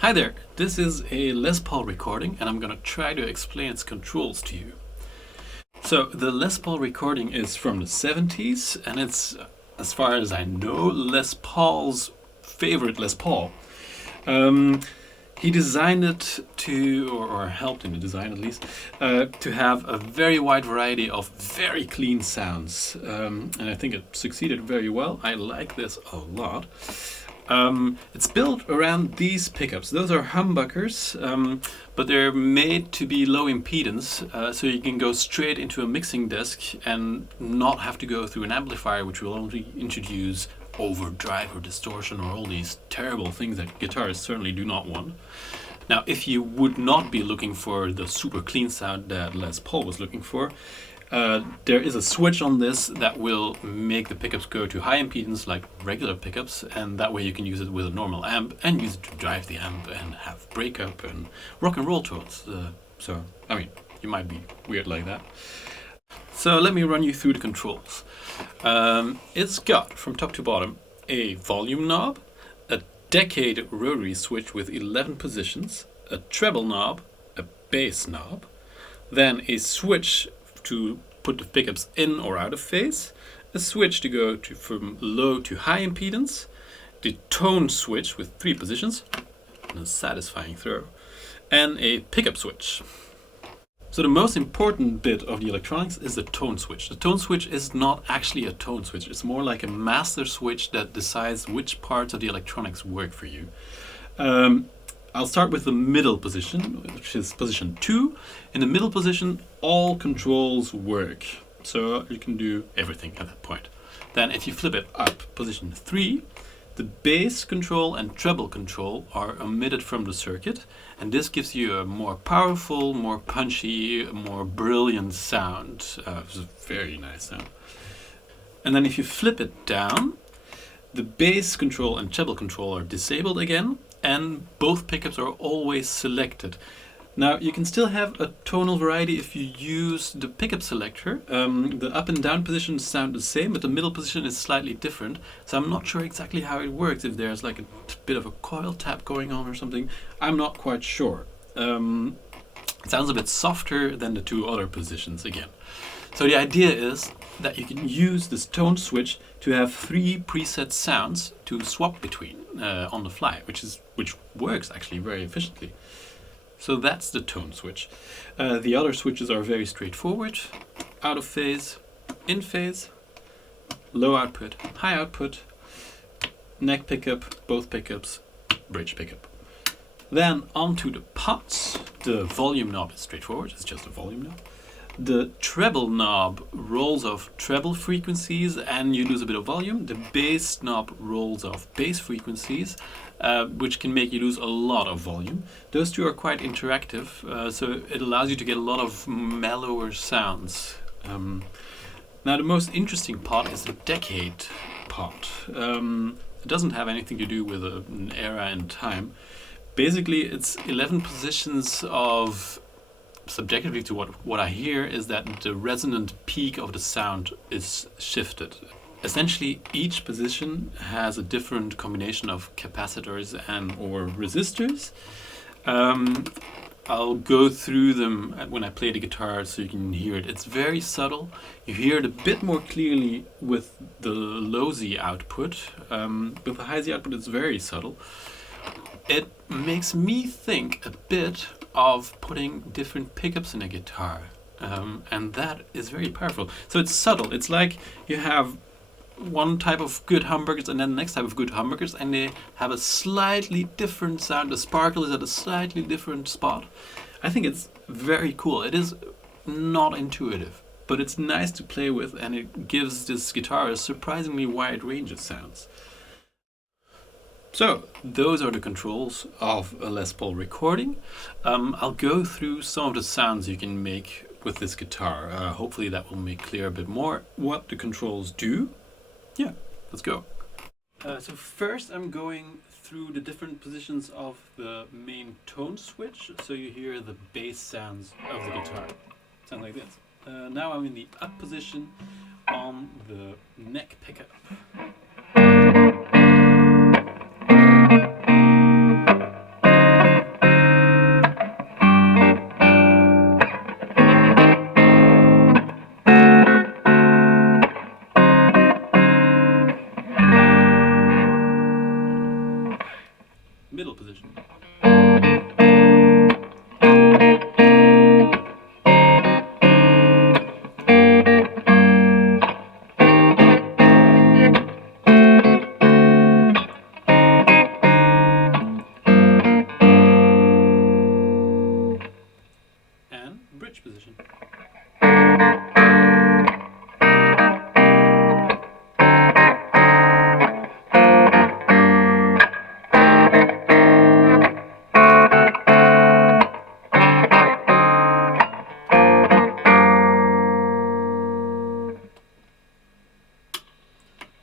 Hi there, this is a Les Paul recording and I'm going to try to explain its controls to you. So the Les Paul recording is from the 70s and it's, as far as I know, Les Paul's favorite Les Paul. He designed it to, or helped in the design at least, to have a very wide variety of very clean sounds. And I think it succeeded very well. I like this a lot. It's built around these pickups. Those are humbuckers, but they're made to be low impedance, so you can go straight into a mixing desk and not have to go through an amplifier, which will only introduce overdrive or distortion or all these terrible things that guitarists certainly do not want. Now, if you would not be looking for the super clean sound that Les Paul was looking for, there is a switch on this that will make the pickups go to high impedance like regular pickups, and that way you can use it with a normal amp and use it to drive the amp and have breakup and rock and roll tones. So, I mean, you might be weird like that. So let me run you through the controls. It's got, from top to bottom, a volume knob, a decade rotary switch with 11 positions, a treble knob, a bass knob, then a switch to put the pickups in or out of phase, a switch to go from low to high impedance, the tone switch with 3 positions, and a satisfying throw, and a pickup switch. So the most important bit of the electronics is the tone switch. The tone switch is not actually a tone switch, it's more like a master switch that decides which parts of the electronics work for you. I'll start with the middle position, which is position 2. In the middle position, all controls work. So you can do everything at that point. Then if you flip it up, position 3, the bass control and treble control are omitted from the circuit. And this gives you a more powerful, more punchy, more brilliant sound. It's a very nice sound. And then if you flip it down, the bass control and treble control are disabled again, and both pickups are always selected. Now, you can still have a tonal variety if you use the pickup selector. The up and down positions sound the same, but the middle position is slightly different. So I'm not sure exactly how it works, if there's like a bit of a coil tap going on or something. I'm not quite sure. It sounds a bit softer than the 2 other positions again. So the idea is that you can use this tone switch to have 3 preset sounds to swap between on the fly, which works actually very efficiently. So that's the tone switch. The other switches are very straightforward: out of phase, in phase, low output, high output, neck pickup, both pickups, bridge pickup. Then onto the pots. The volume knob is straightforward, it's just a volume knob. The treble knob rolls off treble frequencies and you lose a bit of volume. The bass knob rolls off bass frequencies, which can make you lose a lot of volume. Those 2 are quite interactive, so it allows you to get a lot of mellower sounds. Now the most interesting pot is the decade pot. It doesn't have anything to do with an era in time. Basically, it's 11 positions of, subjectively to what I hear, is that the resonant peak of the sound is shifted. Essentially, each position has a different combination of capacitors and or resistors. I'll go through them when I play the guitar so you can hear it. It's very subtle. You hear it a bit more clearly with the low Z output. With the high Z output, it's very subtle. It makes me think a bit of putting different pickups in a guitar, and that is very powerful. So it's subtle. It's like you have one type of good humbuckers and then the next type of good humbuckers, and they have a slightly different sound. The sparkle is at a slightly different spot. I think it's very cool. It is not intuitive, but it's nice to play with, and it gives this guitar a surprisingly wide range of sounds. So, those are the controls of a Les Paul recording. I'll go through some of the sounds you can make with this guitar. Hopefully that will make clear a bit more what the controls do. Yeah, let's go. So first I'm going through the different positions of the main tone switch, so you hear the bass sounds of the guitar. Sound like this. Now I'm in the up position on the neck pickup. middle position. And bridge position.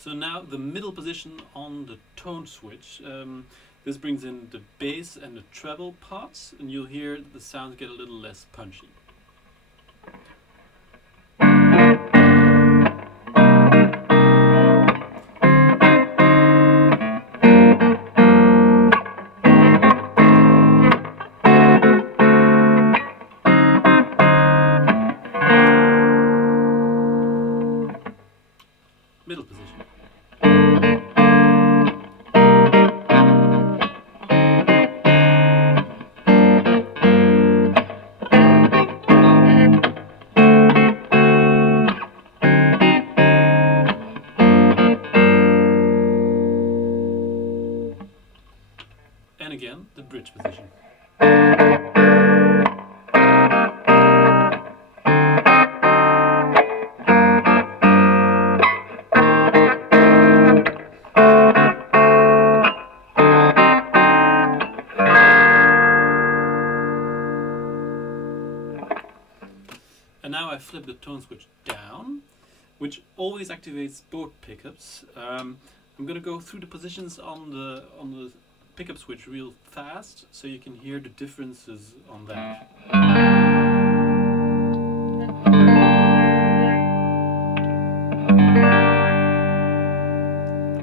So now the middle position on the tone switch. This brings in the bass and the treble parts, and you'll hear the sounds get a little less punchy. Middle position. And again, the bridge position. And now I flip the tone switch down, which always activates both pickups. I'm going to go through the positions on the pickup switch real fast, so you can hear the differences on that.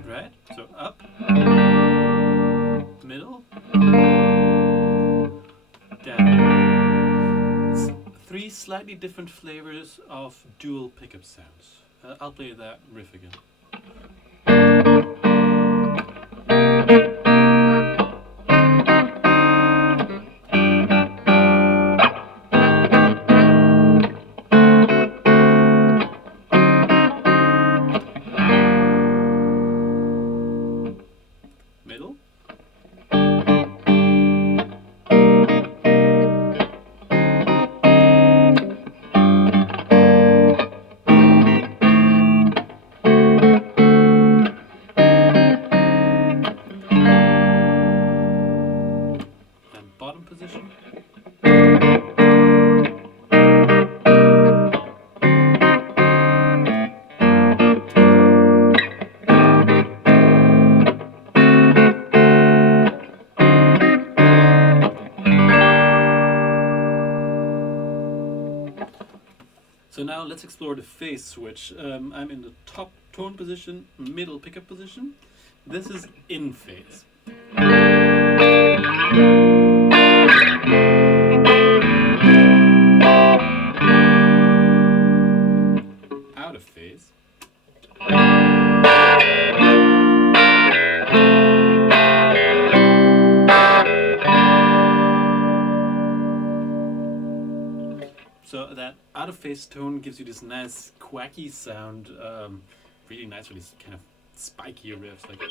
Right, so up, middle, down. It's three slightly different flavors of dual pickup sounds. I'll play that riff again. Middle. And bottom position. So now let's explore the phase switch. I'm in the top tone position, middle pickup position. This is in phase. Out of phase. So that out of phase tone gives you this nice quacky sound, really nice for these kind of spiky riffs. Like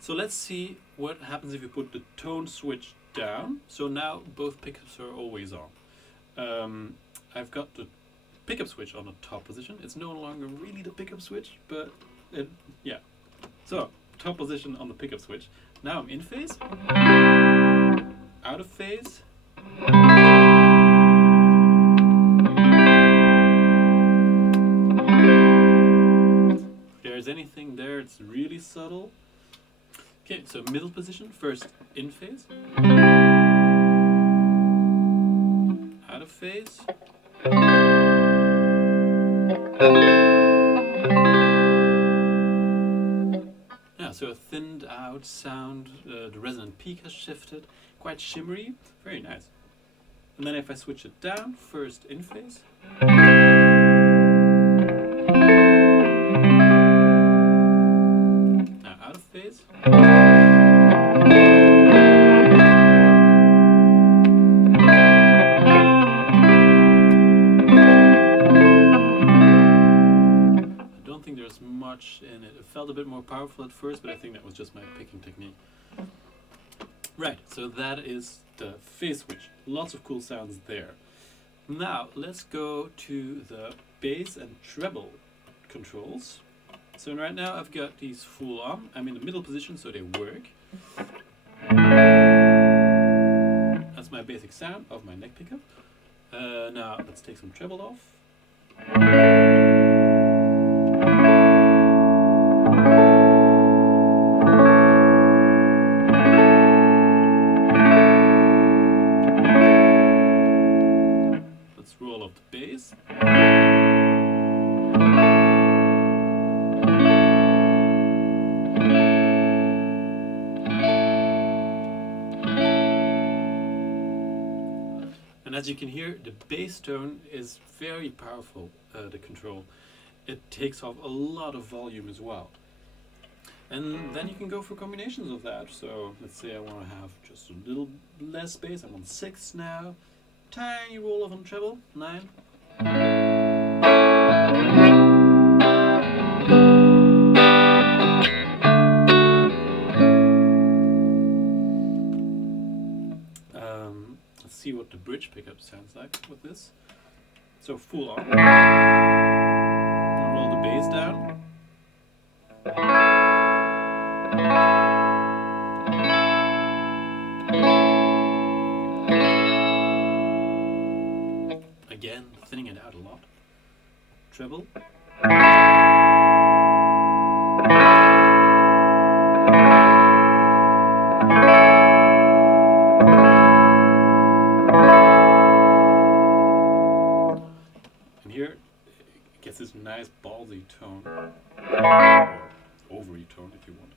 so let's see what happens if you put the tone switch down. So now both pickups are always on. I've got the pickup switch on the top position. It's no longer really the pickup switch, but yeah. So top position on the pickup switch. Now I'm in phase, out of phase, if there's anything there, it's really subtle. Okay, so middle position, first in phase, out of phase, yeah, so a thinned out sound, the resonant peak has shifted, quite shimmery, very nice. And then if I switch it down, first in phase. Now out of phase. I don't think there's much in it. It felt a bit more powerful at first, but I think that was just my picking technique. Right, so that is the phase switch. Lots of cool sounds there. Now let's go to the bass and treble controls. So right now I've got these full on. I'm in the middle position, so they work. That's my basic sound of my neck pickup. Now let's take some treble off. Let's roll off the bass. And as you can hear, the bass tone is very powerful, the control. It takes off a lot of volume as well. And then you can go for combinations of that. So let's say I want to have just a little less bass. I'm on 6 now. Tiny roll off on treble, 9. Let's see what the bridge pickup sounds like with this. So full on. Roll the bass down. Again, thinning it out a lot. Treble. And here it gets this nice ballsy tone, or ovary tone if you want.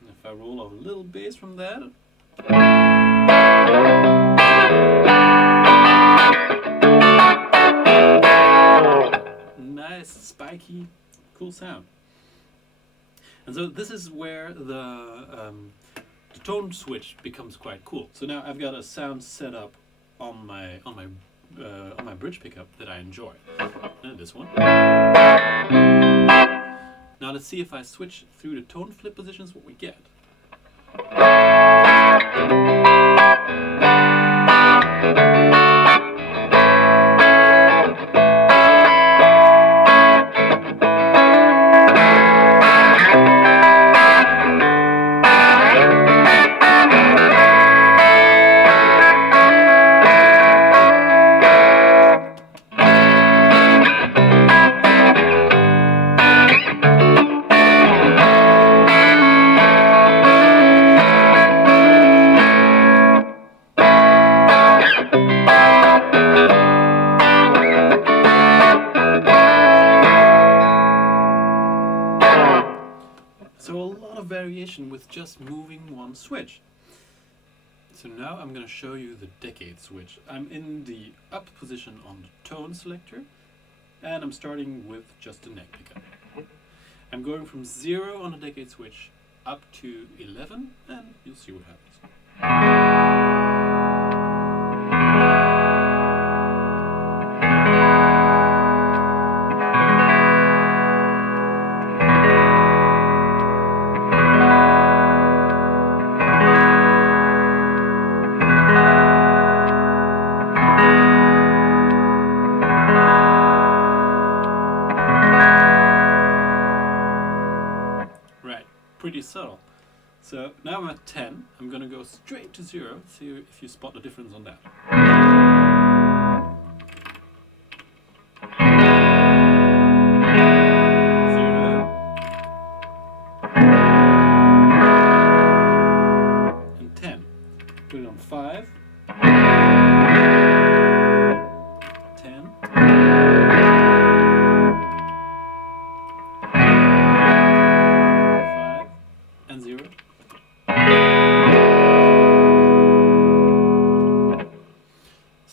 And if I roll off a little bass from that, nice, spiky, cool sound. And so this is where the tone switch becomes quite cool. So now I've got a sound set up on my bridge pickup that I enjoy. And this one. Now let's see if I switch through the tone flip positions what we get. So a lot of variation with just moving one switch. So now I'm going to show you the decade switch. I'm in the up position on the tone selector, and I'm starting with just the neck pickup. I'm going from 0 on the decade switch up to 11, and you'll see what happens. Pretty subtle. So now I'm at 10. I'm going to go straight to 0. See if you spot the difference on that. 0. And 10. Put it on 5. 10. 0.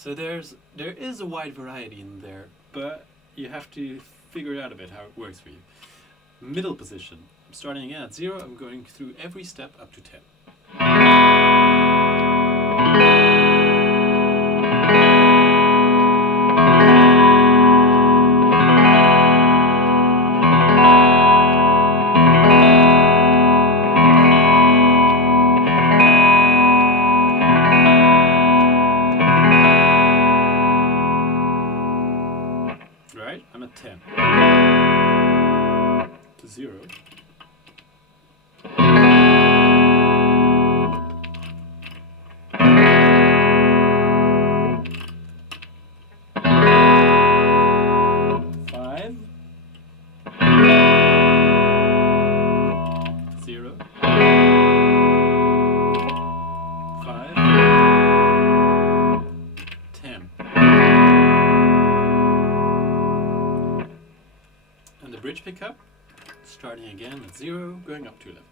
So there is a wide variety in there, but you have to figure out a bit how it works for you. Middle position. I'm starting again at 0. I'm going through every step up to 10. Right? I'm at 10. To 0. 0, 5, 10. And the bridge pickup, starting again at 0, going up to 11.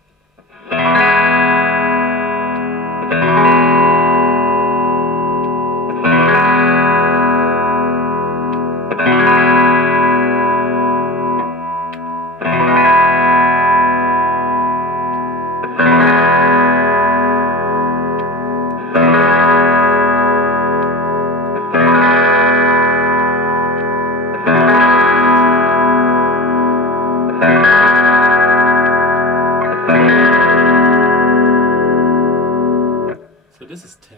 So this is 10,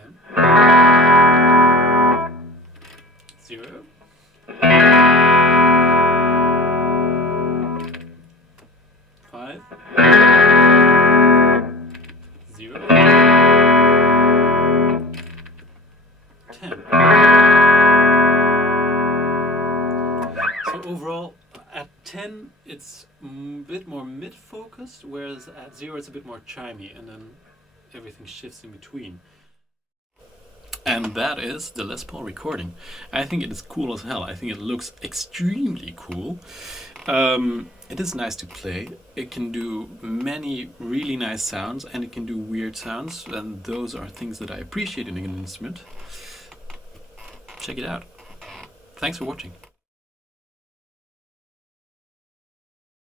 0, 5, 0, 10. So overall, at 10 it's a bit more mid-focused, whereas at 0 it's a bit more chimey, and then everything shifts in between. And that is the Les Paul Recording. I think it is cool as hell. I think it looks extremely cool. It is nice to play. It can do many really nice sounds, and it can do weird sounds, and those are things that I appreciate in an instrument. Check it out. Thanks for watching.